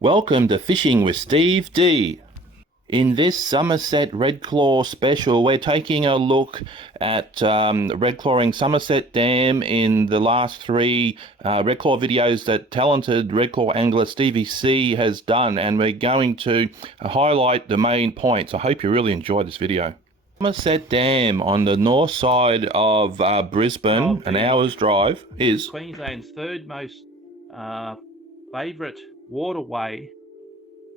Welcome to Fishing with Steve D. In this Somerset redclaw special, we're taking a look at redclawing Somerset Dam in the last three redclaw videos that talented redclaw angler Stevie C has done, and we're going to highlight the main points. I hope you really enjoy this video. Somerset Dam on the north side of Brisbane, an hour's drive, is Queensland's third most favourite waterway,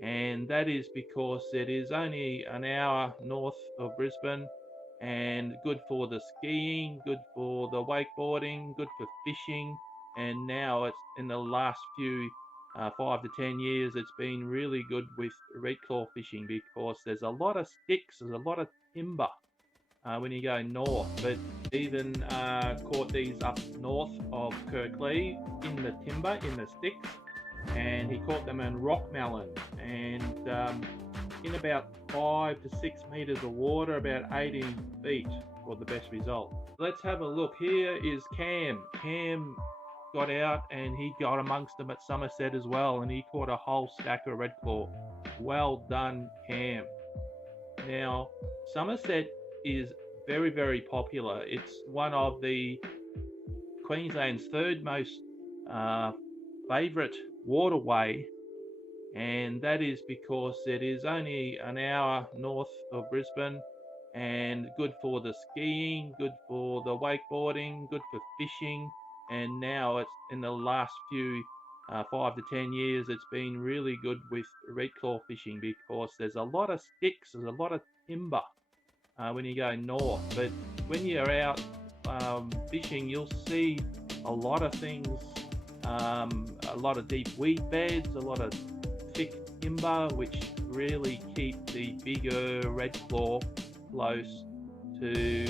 and that is because it is only an hour north of Brisbane and good for the skiing, good for the wakeboarding, good for fishing. And now it's in the last few 5 to 10 years, it's been really good with redclaw fishing because there's a lot of sticks, there's a lot of timber when you go north. But even caught these up north of Kirklee in the timber, in the sticks, and he caught them in rockmelon, and in about 5 to 6 meters of water, about 18 feet for the best result. Let's have a look. Here is Cam. Cam got out and he got amongst them at Somerset as well, and he caught a whole stack of redclaw. Well done, Cam. Now, Somerset is very, very popular. It's one of the Queensland's third most favourite waterway, and that is because it is only an hour north of Brisbane and good for the skiing, good for the wakeboarding, good for fishing. And now it's in the last few 5 to 10 years, it's been really good with redclaw fishing because there's a lot of sticks, there's a lot of timber when you go north. But when you're out fishing, you'll see a lot of things, a lot of deep weed beds, a lot of thick timber, which really keep the bigger redclaw close to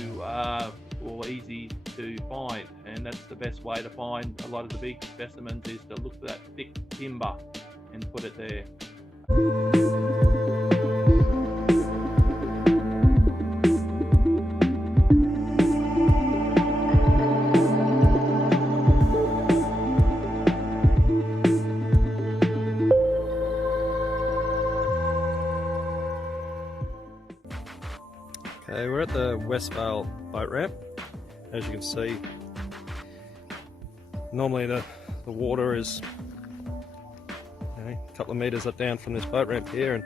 or easy to find. And that's the best way to find a lot of the big specimens, is to look for that thick timber and put it there. Okay, we're at the Westvale boat ramp. As you can see, normally the water is a couple of meters up down from this boat ramp here, and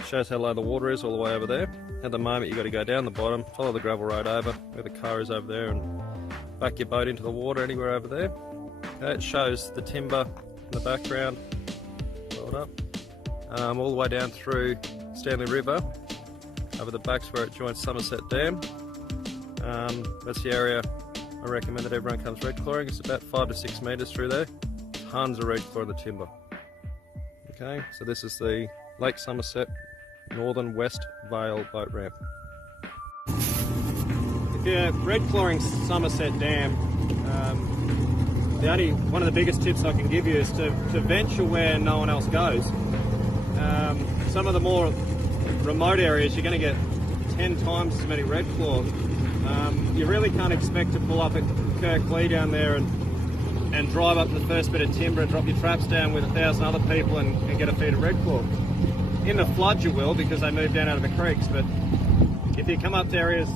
it shows how low the water is all the way over there. At the moment you've got to go down the bottom, follow the gravel road over where the car is over there, and back your boat into the water anywhere over there. Okay, it shows the timber in the background, hold up, all the way down through Stanley River over the backs where it joins Somerset Dam. That's the area I recommend that everyone comes redclawing. It's about 5 to 6 meters through there. Tons of redclaw in the timber. Okay, so this is the Lake Somerset Northern West Vale boat ramp. If you're redclawing Somerset Dam, one of the biggest tips I can give you is to venture where no one else goes. Some of the more remote areas, you're going to get 10 times as many redclaw. You really can't expect to pull up at Kirklee down there and drive up the first bit of timber and drop your traps down with 1,000 other people and get a feed of redclaw. In the flood you will, because they move down out of the creeks, but if you come up to areas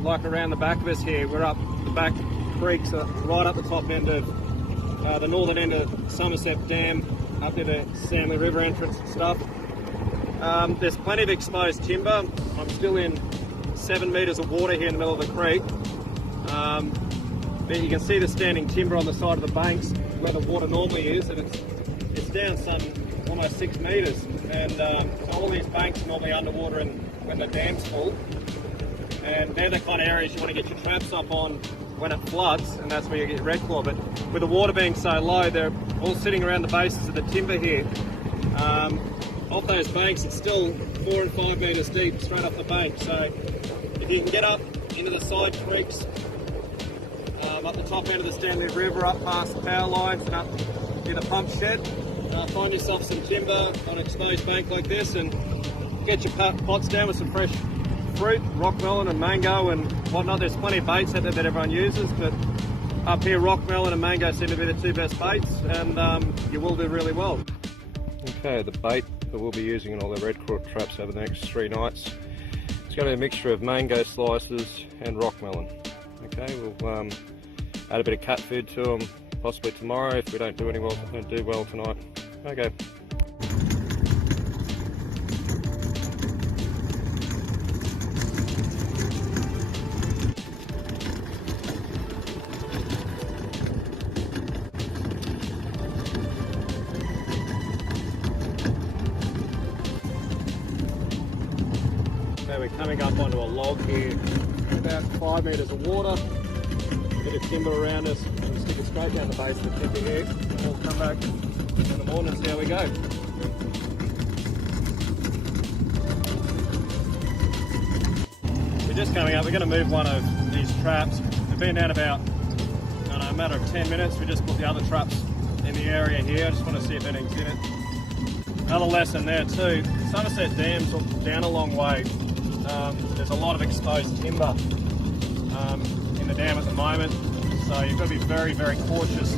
like around the back of us here, we're up the back creeks, right up the top end of the northern end of Somerset Dam, up near the Stanley River entrance and stuff. There's plenty of exposed timber. I'm still in 7 meters of water here in the middle of the creek. But you can see the standing timber on the side of the banks where the water normally is, and it's down some almost 6 meters. And so all these banks are normally underwater when the dam's full. And they're the kind of areas you want to get your traps up on when it floods, and that's where you get redclaw. But with the water being so low, they're all sitting around the bases of the timber here. Off those banks, it's still 4 and 5 meters deep straight off the bank. So if you can get up into the side creeks, up the top end of the Stanley River, up past the power lines and up near the pump shed, find yourself some timber on an exposed bank like this, and get your pots down with some fresh fruit, rockmelon and mango and whatnot. There's plenty of baits out there that everyone uses, but up here rockmelon and mango seem to be the two best baits, and you will do really well. Okay, the bait that we'll be using in all the redclaw traps over the next 3 nights, it's going to be a mixture of mango slices and rock melon. Okay, we'll add a bit of cat food to them possibly tomorrow if we don't do well tonight. Okay. We're coming up onto a log here, about 5 metres of water, bit of timber around us, and we'll stick it straight down the base of the timber here, and we'll come back in the morning and see how we go. We're just coming up, we're going to move one of these traps. We've been down about, I don't know, a matter of 10 minutes. We just put the other traps in the area here. I just want to see if anything's in it. Another lesson there too, Somerset Dam's down a long way. There's a lot of exposed timber in the dam at the moment, so you've got to be very, very cautious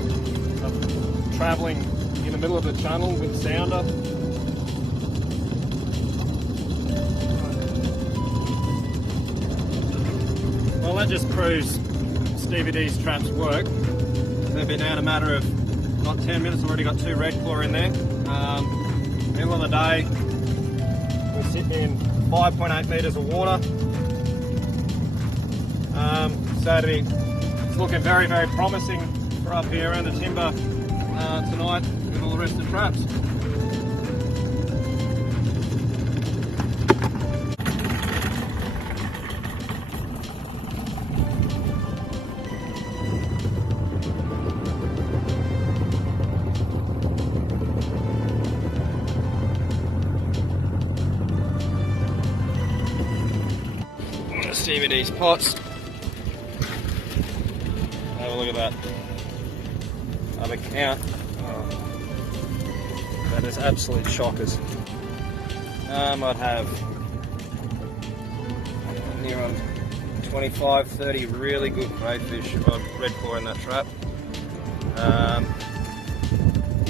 of travelling in the middle of the channel with sounder. Well, that just proves Stevie D's traps work. They've been out a matter of not 10 minutes, already got 2 redclaw in there. Middle of the day, we're sitting in 5.8 metres of water. So it's looking very, very promising for up here around the timber tonight with all the rest of the traps. Stevie D's pots. Have a look at that. Have a count. Oh, that is absolute shockers. I'd have near on 25, 30 really good crayfish on redclaw in that trap.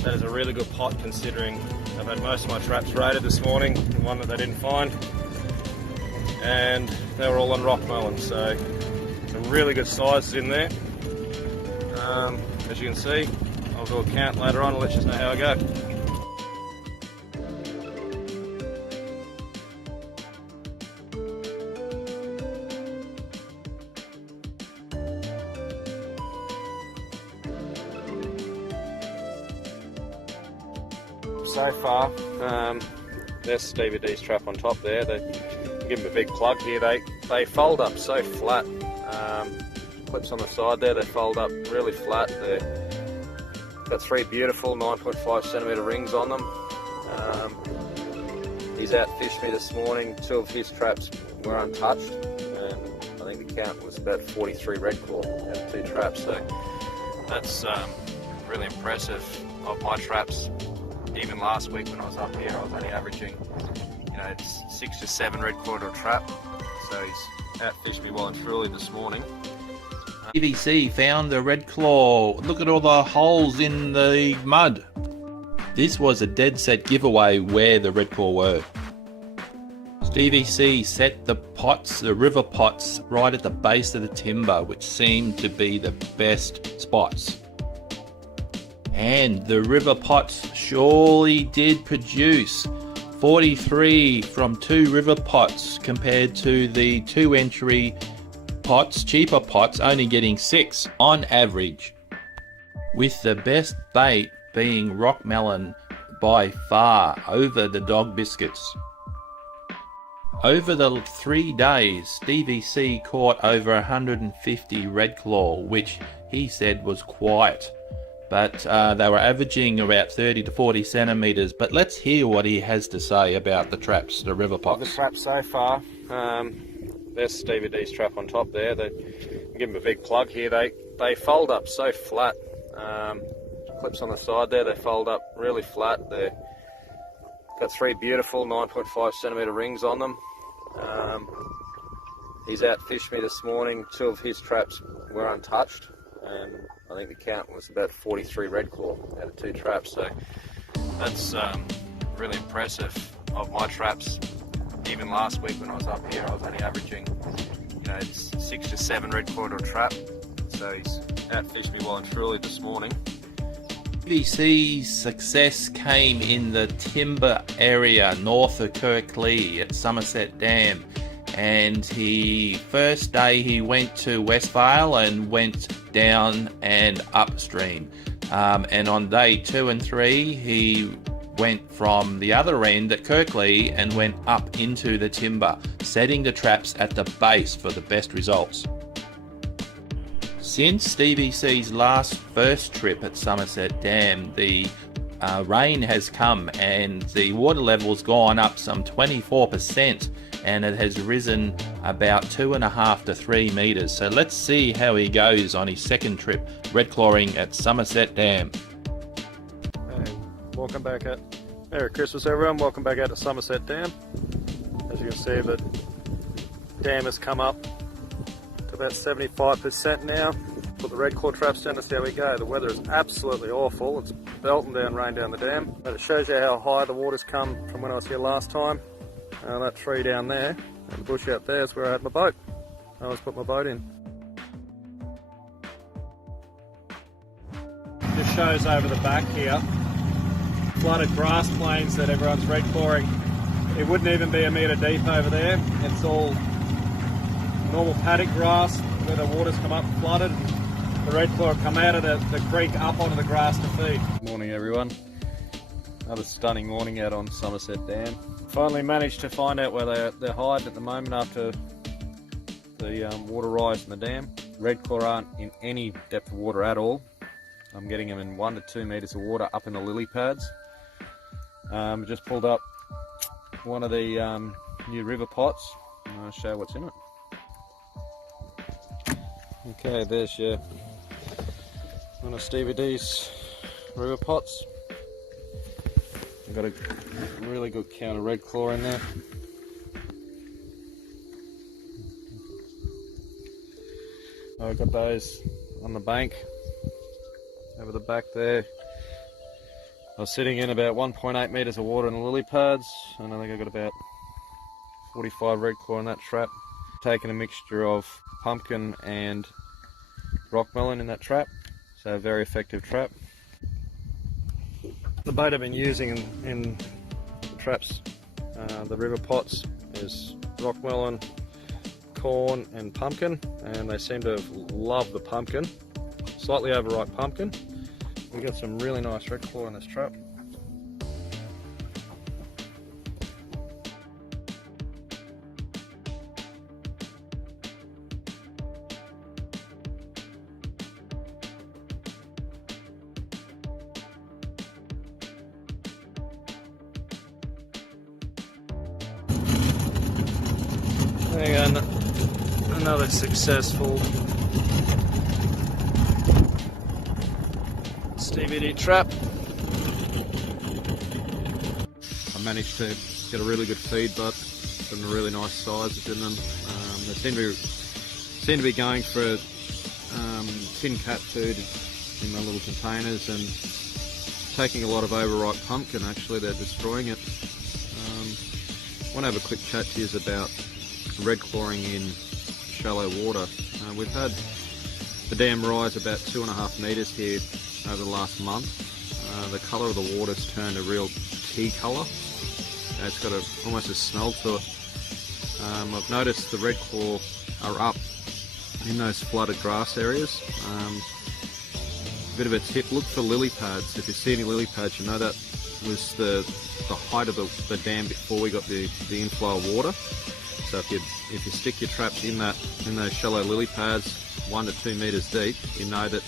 That is a really good pot considering I've had most of my traps raided this morning, the one that they didn't find. And they were all on rock melon, so some really good sizes in there. As you can see, I'll do a count later on and let you know how I go. So far, there's Stevie D's trap on top there. Give them a big plug here. They fold up so flat. Clips on the side there, they fold up really flat. They've got 3 beautiful 9.5 centimetre rings on them. He's outfished me this morning. 2 of his traps were untouched, and I think the count was about 43 redclaw out of 2 traps. So that's really impressive. Of my traps, even last week when I was up here, I was only averaging, it's 6 to 7 redclaw to a trap. So he's outfished me well and truly this morning. BBC found the redclaw. Look at all the holes in the mud. This was a dead set giveaway where the redclaw were. Stevie C set the pots, the river pots, right at the base of the timber, which seemed to be the best spots. And the river pots surely did produce 43 from 2 river pots compared to the 2 entry pots, cheaper pots, only getting 6 on average, with the best bait being rock melon by far over the dog biscuits. Over the 3 days, Stevie C caught over 150 redclaw, which he said was quiet, but they were averaging about 30 to 40 centimetres. But let's hear what he has to say about the traps, the river pots. The traps so far, there's Stevie D's trap on top there. Give him a big plug here. They fold up so flat. Clips on the side there, they fold up really flat. They've got 3 beautiful 9.5 centimetre rings on them. He's outfished me this morning. 2 of his traps were untouched, and I think the count was about 43 redclaw out of 2 traps. So that's really impressive of my traps. Even last week when I was up here, I was only averaging, it's 6 to 7 red claw to a trap. So he's outfished me well and truly this morning. BC's success came in the timber area north of Kirkley at Somerset Dam, and first day he went to Westvale and went down and upstream, and on day 2 and 3 he went from the other end at Kirkley and went up into the timber, setting the traps at the base for the best results. Since Stevie C's first trip at Somerset Dam, the rain has come and the water level's gone up some 24%, and it has risen about 2.5 to 3 metres. So let's see how he goes on his second trip red clawing at Somerset Dam. Hey, welcome back Merry Christmas everyone, welcome back out to Somerset Dam. As you can see, the dam has come up to about 75% now. Put the red claw traps down to see how we go. The weather is absolutely awful, it's belting down rain down the dam, but it shows you how high the water's come from when I was here last time. That tree down there and the bush out there is where I had my boat. I always put my boat in. Just shows over the back here, flooded grass plains that everyone's red clawing. It wouldn't even be a metre deep over there. It's all normal paddock grass where the water's come up flooded. The red claw come out of the creek up onto the grass to feed. Morning everyone. Another stunning morning out on Somerset Dam. Finally managed to find out where they're hiding at the moment after the water rise in the dam. Red claw aren't in any depth of water at all. I'm getting them in 1 to 2 metres of water up in the lily pads. Just pulled up one of the new river pots and I'll show you what's in it. Okay, there's one of Stevie D's river pots. I've got a really good count of red claw in there. I've got those on the bank over the back there. I was sitting in about 1.8 metres of water in the lily pads, and I think I got about 45 red claw in that trap. Taking a mixture of pumpkin and rock melon in that trap, so a very effective trap. The bait I've been using in the traps, the river pots, is rock melon, corn and pumpkin, and they seem to love the pumpkin. Slightly overripe pumpkin. We've got some really nice red claw in this trap. There you go, another successful Stevie D trap. I managed to get a really good feed butt, some really nice sizes in them. They seem to be going for tin cat food in the little containers and taking a lot of overripe pumpkin. Actually, they're destroying it. I want to have a quick chat to you about red clawing in shallow water. We've had the dam rise about 2.5 metres here over the last month. The colour of the water's turned a real tea colour. It's got almost a smell to it. I've noticed the red claw are up in those flooded grass areas. Bit of a tip, look for lily pads. If you see any lily pads, you know that was the height of the dam before we got the inflow of water. So if you stick your traps in those shallow lily pads 1 to 2 metres deep, you know that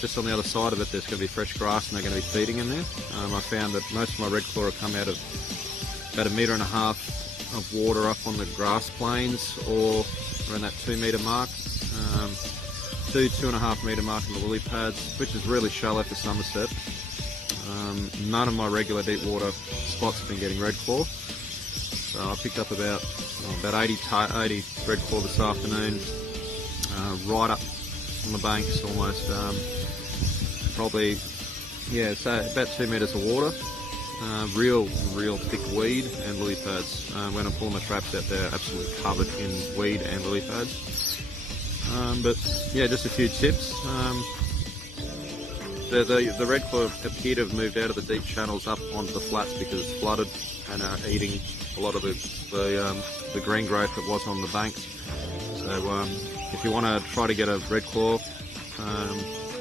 just on the other side of it there's going to be fresh grass and they're going to be feeding in there. I found that most of my red claw have come out of about 1.5 metres of water up on the grass plains or around that 2 metre mark, 2.5 metre mark on the lily pads, which is really shallow for Somerset. None of my regular deep water spots have been getting red claw. So I picked up about 80 red claw this afternoon, right up on the banks almost, probably, yeah, so about 2 metres of water. real thick weed and lily pads. When I'm pulling my traps out, they're absolutely covered in weed and lily pads. But yeah, just a few tips. The redclaw appear to have moved out of the deep channels up onto the flats because it's flooded and are eating a lot of the green growth that was on the banks. So if you want to try to get a redclaw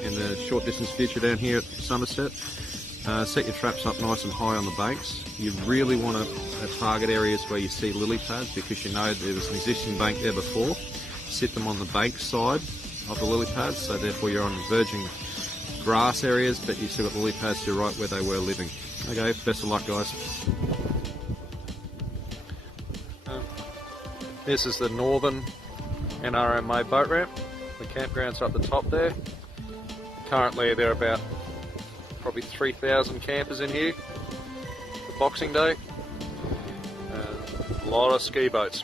in the short distance future down here at Somerset, set your traps up nice and high on the banks. You really want to target areas where you see lily pads because you know there was an existing bank there before. Sit them on the bank side of the lily pads, so therefore you're on virgin grass areas, but you've still got lily pads to right where they were living. Okay, best of luck, guys. This is the northern NRMA boat ramp. The campgrounds are up the top there. Currently there are about probably 3,000 campers in here for Boxing Day. A lot of ski boats.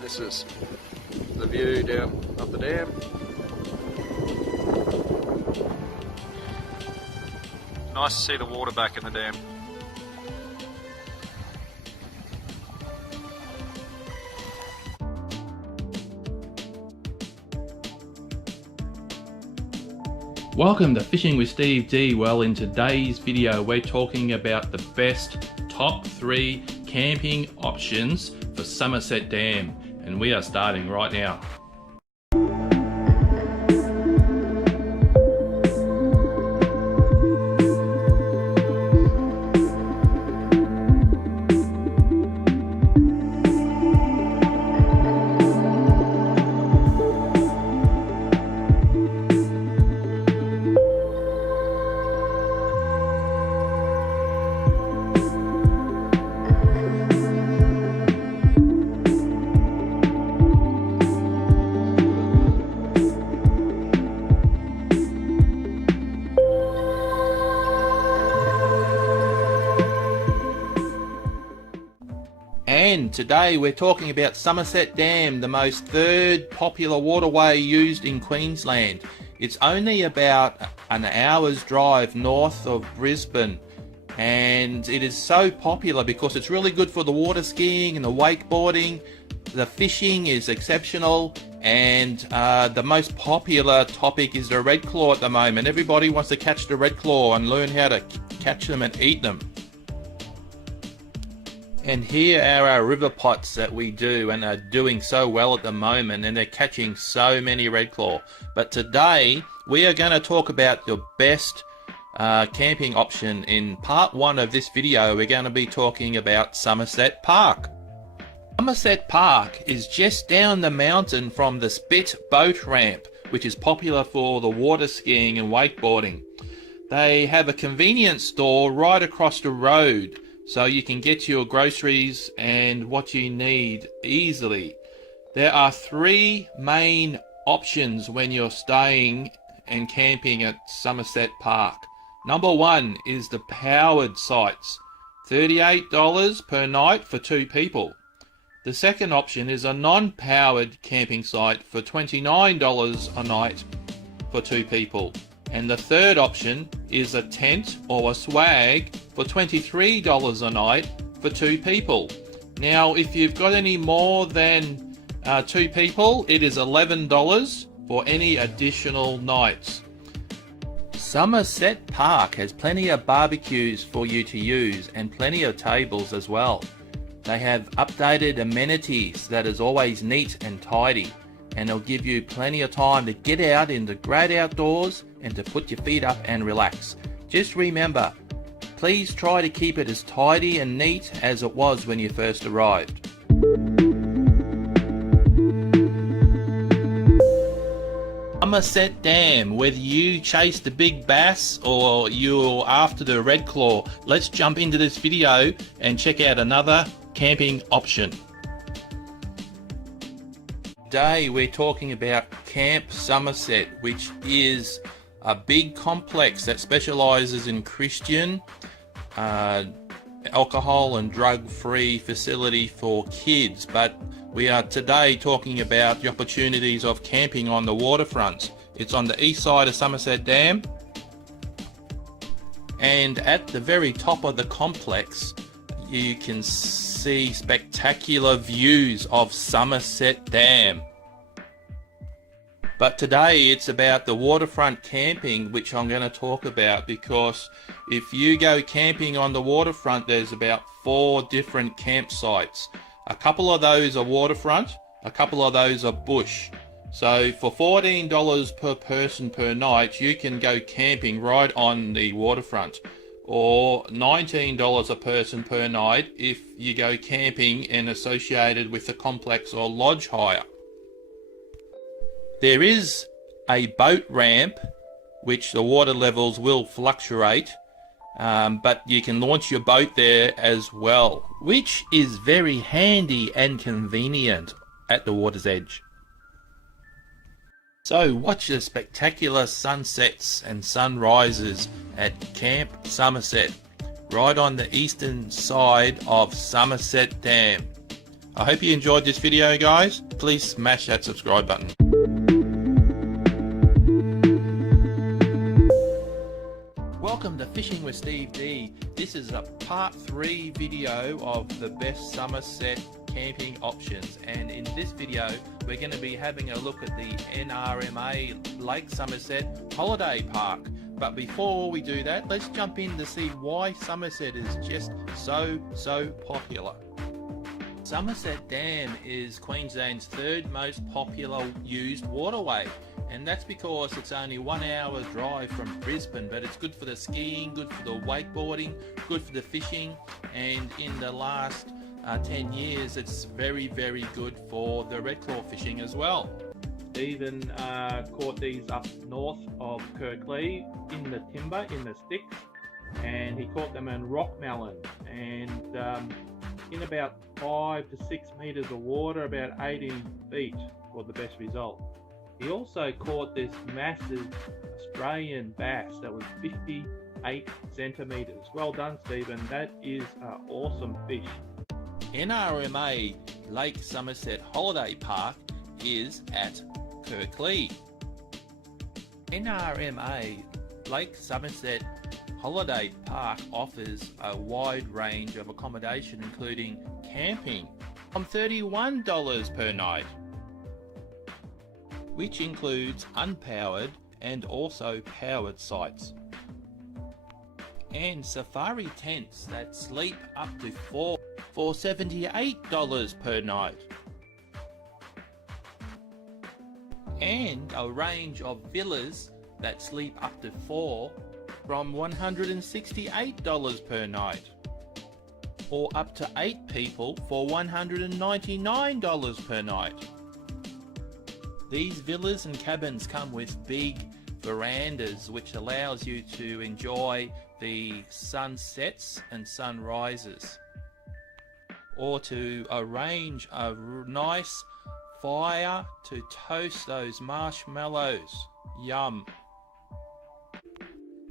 This is the view down up the dam. Nice to see the water back in the dam. Welcome to Fishing with Steve D. Well, in today's video we're talking about the best top 3 camping options for Somerset Dam, and we are starting right now. And today we're talking about Somerset Dam, the most third popular waterway used in Queensland. It's only about an hour's drive north of Brisbane, and it is so popular because it's really good for the water skiing and the wakeboarding. The fishing is exceptional, and the most popular topic is the redclaw at the moment. Everybody wants to catch the redclaw and learn how to catch them and eat them. And here are our river pots that we do and are doing so well at the moment, and they're catching so many redclaw. But today we are going to talk about the best camping option. In part 1 of this video we're going to be talking about Somerset Park. Somerset Park is just down the mountain from the Spit boat ramp, which is popular for the water skiing and wakeboarding. They have a convenience store right across the road, so you can get your groceries and what you need easily. There are 3 main options when you're staying and camping at Somerset Park. Number 1 is the powered sites, $38 per night for 2 people. The second option is a non-powered camping site for $29 a night for 2 people. And the third option is a tent or a swag for $23 a night for 2 people. Now, if you've got any more than 2 people, it is $11 for any additional nights. Somerset Park has plenty of barbecues for you to use and plenty of tables as well. They have updated amenities that is always neat and tidy, and they'll give you plenty of time to get out in the great outdoors and to put your feet up and relax. Just remember, please try to keep it as tidy and neat as it was when you first arrived. Somerset Dam, whether you chase the big bass or you're after the redclaw, let's jump into this video and check out another camping option. Today we're talking about Camp Somerset, which is a big complex that specialises in Christian, alcohol and drug-free facility for kids. But we are today talking about the opportunities of camping on the waterfront. It's on the east side of Somerset Dam, And at the very top of the complex, you can see spectacular views of Somerset Dam. But today it's about the waterfront camping, which I'm going to talk about, because if you go camping on the waterfront, there's about 4 different campsites. A couple of those are waterfront, a couple of those are bush. So for $14 per person per night, you can go camping right on the waterfront, or $19 a person per night if you go camping and associated with the complex or lodge hire. There is a boat ramp, which the water levels will fluctuate, but you can launch your boat there as well, which is very handy and convenient at the water's edge. So watch the spectacular sunsets and sunrises at Camp Somerset, right on the eastern side of Somerset Dam. I hope you enjoyed this video, guys. Please smash that subscribe button. Welcome to Fishing with Steve D. This is a part 3 video of the best Somerset camping options, and in this video we're going to be having a look at the NRMA Lake Somerset Holiday Park. But before we do that, let's jump in to see why Somerset is just so popular. Somerset Dam is Queensland's 3rd most popular used waterway, and that's because it's only 1 hour drive from Brisbane, but it's good for the skiing, good for the wakeboarding, good for the fishing, and in the last 10 years it's very good for the redclaw fishing as well. Stephen caught these up north of Kirkley in the timber, in the sticks, and he caught them in rock melon, and in about 5 to 6 meters of water, about 18 feet for the best result. He also caught this massive Australian bass that was 58 centimeters. Well done, Stephen. That is an awesome fish. NRMA Lake Somerset Holiday Park is at Kirkley. NRMA Lake Somerset Holiday Park offers a wide range of accommodation, including camping, from $31 per night, which includes unpowered and also powered sites, and safari tents that sleep up to 4 for $78 per night, and a range of villas that sleep up to 4 from $168 per night, or up to 8 people for $199 per night. These villas and cabins come with big verandas, which allows you to enjoy the sunsets and sunrises, or to arrange a nice fire to toast those marshmallows. Yum.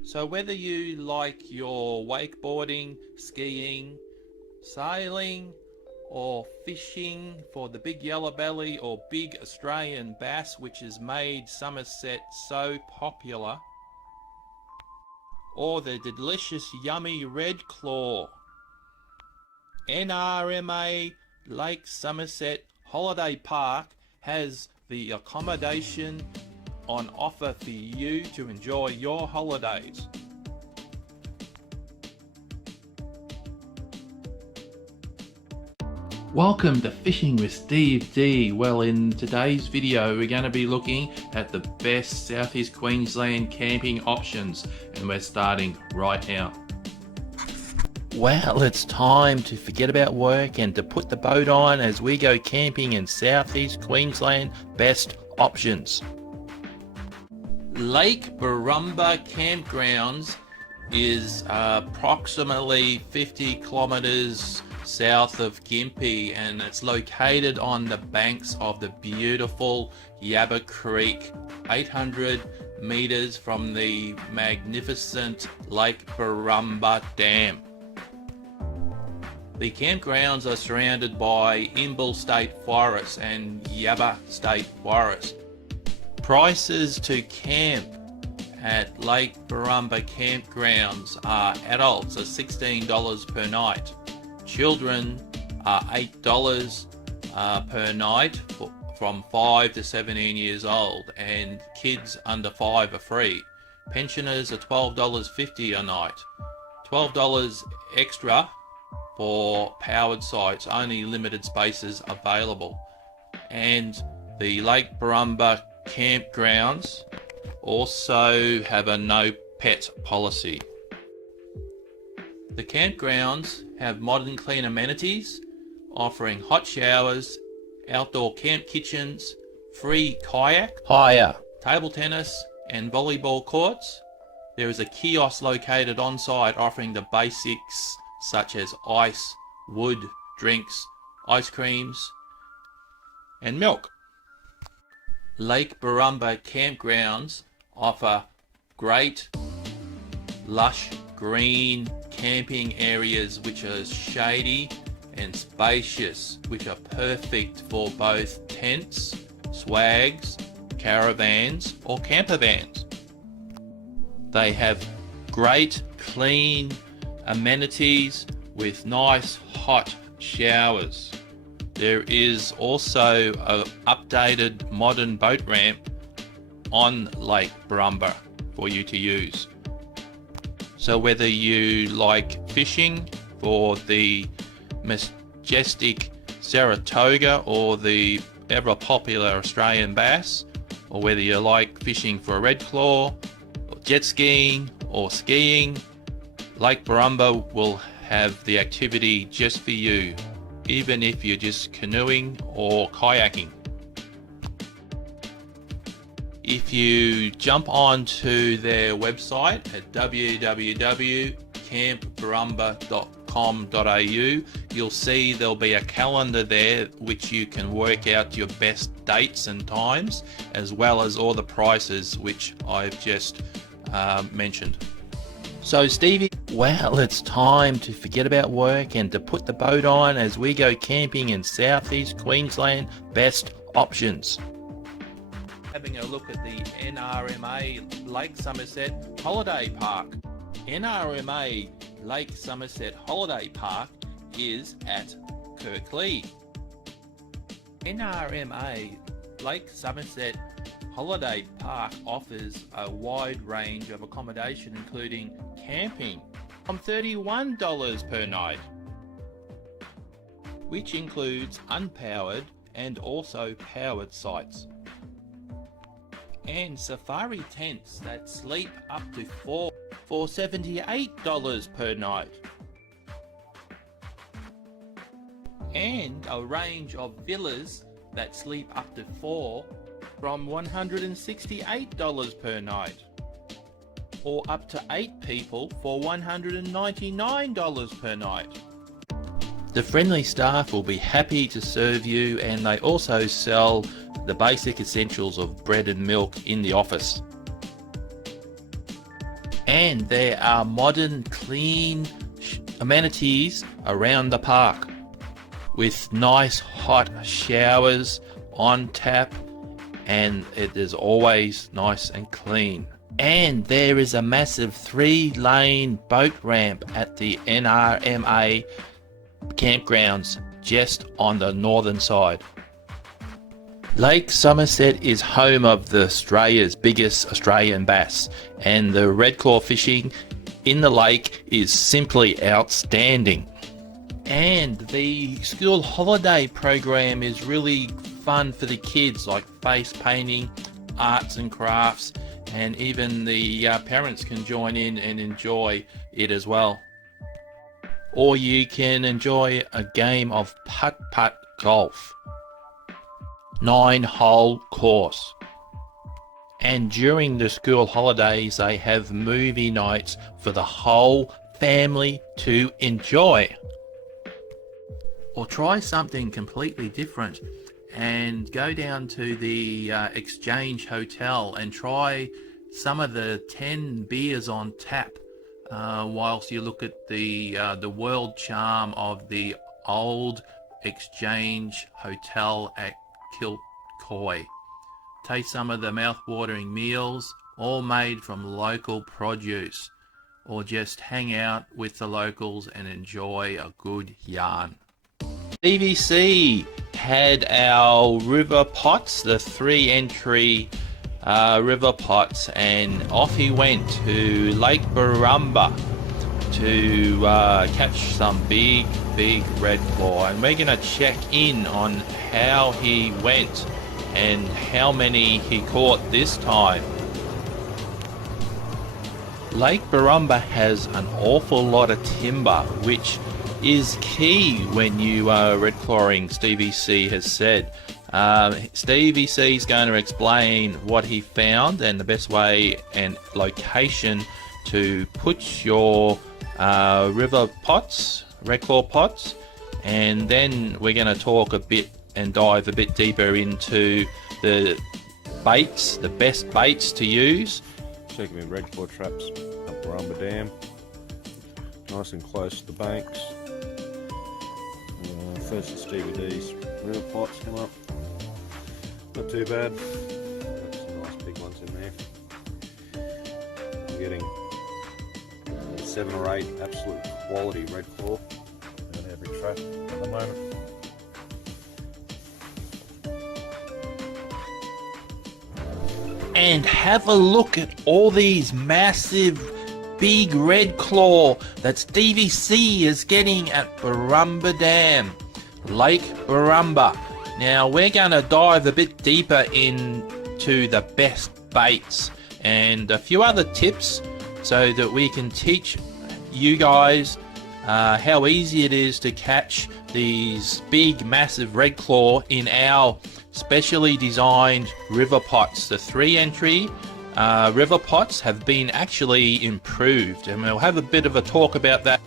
So whether you like your wakeboarding, skiing, sailing, or fishing for the big yellow belly or big Australian bass, which has made Somerset so popular, or the delicious yummy redclaw, NRMA Lake Somerset Holiday Park has the accommodation on offer for you to enjoy your holidays. Welcome to Fishing with Steve D. Well, in today's video we're going to be looking at the best Southeast Queensland camping options, and we're starting right now. Well, it's time to forget about work and to put the boat on as we go camping in Southeast Queensland best options. Lake Barumba Campgrounds is approximately 50 kilometers south of Gympie, and it's located on the banks of the beautiful Yabby Creek, 800 meters from the magnificent Lake Barumba Dam. The campgrounds are surrounded by Imbil State Forest and Yabba State Forest. Prices to camp at Lake Barumba campgrounds are adults are $16 per night. Children are $8 per night from 5 to 17 years old, and kids under 5 are free. Pensioners are $12.50 a night. $12 extra for powered sites, only limited spaces available. And the Lake Barumba campgrounds also have a no pet policy. The campgrounds have modern clean amenities, offering hot showers, outdoor camp kitchens, free kayak Hire. table tennis and volleyball courts. There is a kiosk located on site offering the basics such as ice, wood, drinks, ice creams and milk. Lake Barumba campgrounds offer great, lush, green camping areas which are shady and spacious, which are perfect for both tents, swags, caravans or camper vans. They have great clean amenities with nice hot showers. There is also an updated modern boat ramp on Lake Barumba for you to use. So whether you like fishing for the majestic Saratoga or the ever popular Australian bass, or whether you like fishing for redclaw, or jet skiing or skiing, Lake Barumba will have the activity just for you, even if you're just canoeing or kayaking. If you jump onto their website at www.campbarumba.com.au, you'll see there'll be a calendar there which you can work out your best dates and times, as well as all the prices which I've just mentioned. So Stevie, well, it's time to forget about work and to put the boat on as we go camping in southeast Queensland. Best options. Having a look at the NRMA Lake Somerset Holiday Park. NRMA Lake Somerset Holiday Park is at Kirklee. NRMA Lake Somerset Holiday Park offers a wide range of accommodation including camping from $31 per night, which includes unpowered and also powered sites, and safari tents that sleep up to 4 for $78 per night, and a range of villas that sleep up to 4 from $168 per night, or up to 8 people for $199 per night. The friendly staff will be happy to serve you, and they also sell the basic essentials of bread and milk in the office. And there are modern, clean amenities around the park with nice hot showers on tap, and it is always nice and clean. And there is a massive 3-lane boat ramp at the NRMA campgrounds just on the northern side. Lake Somerset is home of Australia's biggest Australian bass, and the redclaw fishing in the lake is simply outstanding. And the school holiday program is really fun for the kids, like face painting, arts and crafts, and even the parents can join in and enjoy it as well. Or you can enjoy a game of putt-putt golf, 9-hole course. And during the school holidays they have movie nights for the whole family to enjoy. Or try something completely different and go down to the Exchange Hotel and try some of the 10 beers on tap whilst you look at the world charm of the old Exchange Hotel at Kilcoy. Taste some of the mouth-watering meals all made from local produce, or just hang out with the locals and enjoy a good yarn. DVC had our river pots, the 3 entry river pots, and off he went to Lake Barumba to catch some big redclaw, and we're going to check in on how he went and how many he caught this time. Lake Barumba has an awful lot of timber, which is key when you are redclawing, Stevie C has said. Stevie C is going to explain what he found and the best way and location to put your river pots, redclaw pots, and then we're going to talk a bit and dive a bit deeper into the baits, the best baits to use. Checking in redclaw traps up Barumba Dam, nice and close to the banks. First the Stevie D's river pots come up, not too bad. Got some nice big ones in there. I'm getting 7 or 8 absolute quality redclaw in every trap at the moment. And have a look at all these massive big redclaw that Stevie C is getting at Barumba Dam, Lake Barumba. Now we're going to dive a bit deeper into the best baits and a few other tips so that we can teach you guys how easy it is to catch these big massive redclaw in our specially designed river pots. The 3 entry river pots have been actually improved, and we'll have a bit of a talk about that.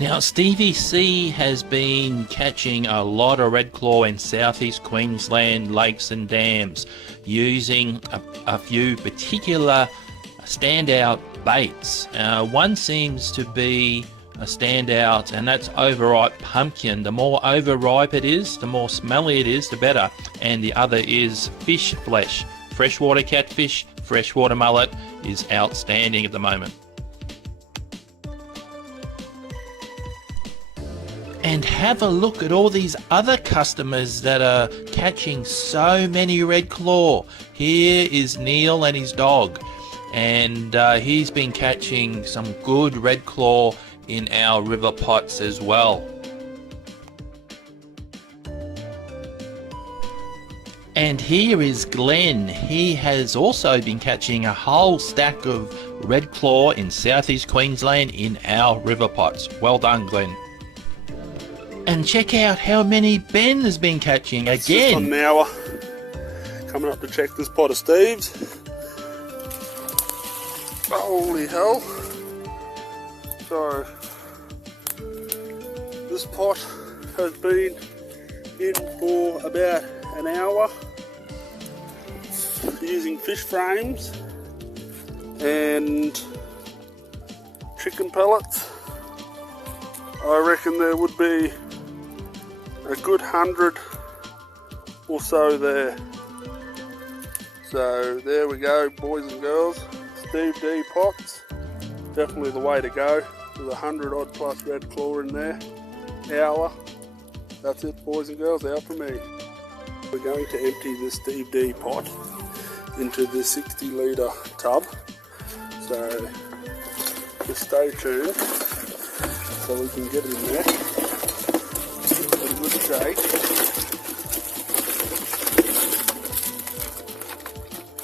Now Stevie C has been catching a lot of redclaw in southeast Queensland lakes and dams using a few particular standout baits. One seems to be a standout, and that's overripe pumpkin. The more overripe it is, the more smelly it is, the better. And the other is fish flesh. Freshwater catfish, freshwater mullet is outstanding at the moment. And have a look at all these other customers that are catching so many redclaw. Here is Neil and his dog, and he's been catching some good redclaw in our river pots as well. And here is Glenn. He has also been catching a whole stack of redclaw in southeast Queensland in our river pots. Well done, Glenn. And check out how many Ben has been catching again. It's just on an hour coming up to check this pot of Steve's. Holy hell. So this pot has been in for about an hour using fish frames and chicken pellets. I reckon there would be a good 100 or so there. So there we go, boys and girls. Steve D pots, definitely the way to go. There's 100 odd plus redclaw in there. Hour. That's it, boys and girls, out for me. We're going to empty this Steve D pot into the 60 litre tub. So just stay tuned so we can get it in there. Give it a good shake.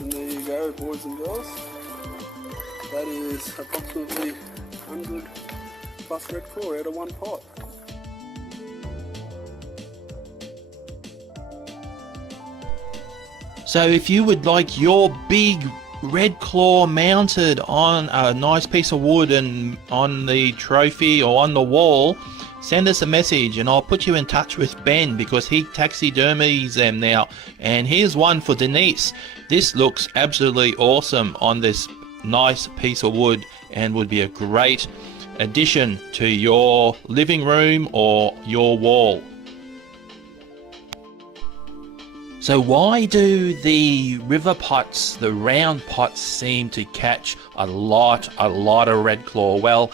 And there you go, boys and girls. That is approximately 100 plus redclaw out of one pot. So if you would like your big redclaw mounted on a nice piece of wood and on the trophy or on the wall, send us a message and I'll put you in touch with Ben, because he taxidermies them now. And here's one for Denise. This looks absolutely awesome on this nice piece of wood and would be a great addition to your living room or your wall. So why do the river pots, the round pots, seem to catch a lot of redclaw? Well,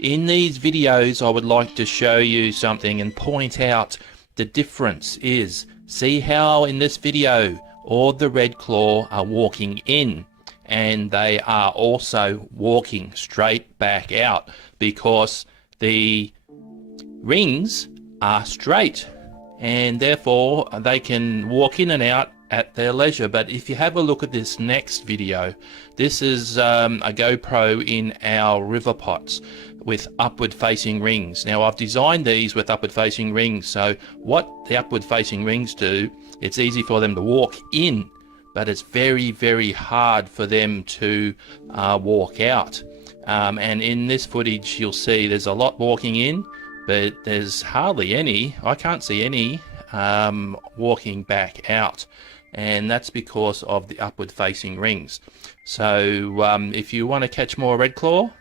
in these videos I would like to show you something and point out the difference is, see how in this video all the redclaw are walking in and they are also walking straight back out because the rings are straight and therefore they can walk in and out at their leisure. But if you have a look at this next video, this is a GoPro in our river pots with upward facing rings. Now I've designed these with upward facing rings, so what the upward facing rings do, it's easy for them to walk in, but it's very hard for them to walk out. And in this footage you'll see there's a lot walking in, but there's hardly any, I can't see any walking back out, and that's because of the upward facing rings. So if you want to catch more redclaw,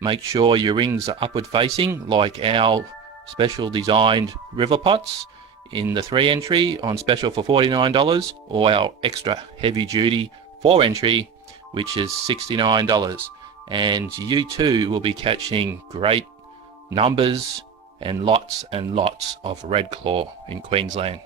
make sure your rings are upward facing like our special designed river pots in the 3 entry on special for $49, or our extra heavy duty 4 entry which is $69, and you too will be catching great numbers and lots of redclaw in Queensland.